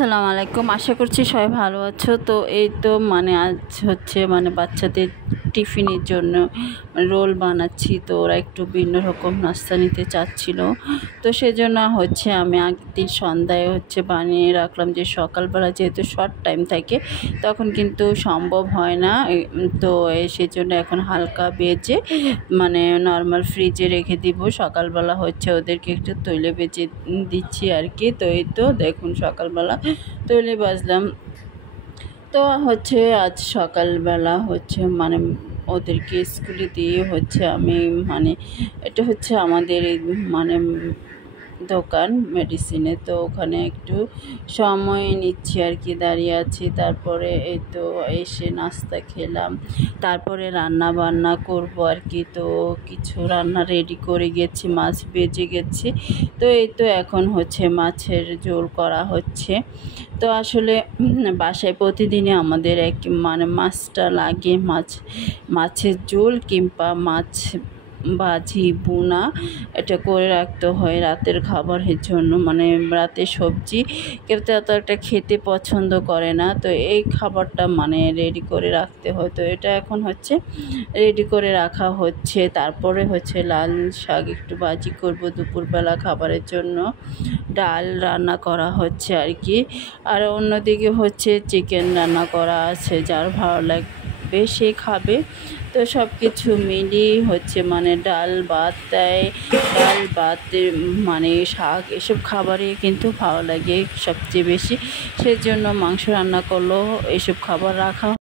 আসসালামু আলাইকুম। আশা করছি সবাই ভালো আছো। তো এই তো আজ হচ্ছে বাচ্চাদের টিফিনের জন্য রোল বানাচ্ছি। তো ওরা একটু ভিন্ন রকম নাস্তা নিতে চাচ্ছিল। তো সেজন্য হচ্ছে আমি আগের দিন সন্ধ্যায় বানিয়ে রাখলাম, যে সকালবেলা যেহেতু শর্ট টাইম থাকে তখন কিন্তু সম্ভব হয় না। তো সেজন্য এখন হালকা ভেজে নর্মাল ফ্রিজে রেখে দিব। সকালবেলা ওদেরকে একটু তৈলে ভেজে দিচ্ছি আর কি। তো এই তো দেখুন সকালবেলা তৈলে ভাজলাম। তো আজ সকালবেলা ওদেরকে স্কুলে দিয়ে আমি এটা আমাদের এই দোকান মেডিসিনে। তো ওখানে একটু সময় নিচ্ছি আর কি, দাঁড়িয়ে আছি। তারপরে এই তো এসে নাস্তা খেলাম, তারপরে রান্না বান্না করব আর কি। তো কিছু রান্না রেডি করে গেছি, মাছ ভেজে গেছি। তো এই তো এখন মাছের ঝোল করা হচ্ছে। তো আসলে বাসায় প্রতিদিনই আমাদের মাছটা লাগে, মাছের ঝোল কিংবা মাছ ভাজি বোনা এটা করে রাখতে হয় রাতের খাবারের জন্য। রাতের সবজি কেউ তো এত একটা খেতে পছন্দ করে না, তো এই খাবারটা রেডি করে রাখতে হয়। তো এটা এখন রেডি করে রাখা হচ্ছে। তারপরে লাল শাক একটু ভাজি করব দুপুরবেলা খাবারের জন্য। ডাল রান্না করা হচ্ছে আর কি। আর অন্যদিকে চিকেন রান্না করা আছে, যার ভালো লাগবে সে খাবে। তো সব কিছু মিলিয়ে ডাল ভাত দেয়, ডাল ভাত শাক এসব খাবারই কিন্তু ভালো লাগে সবচেয়ে বেশি। সেজন্য মাংস রান্না করলেও এসব খাবার রাখা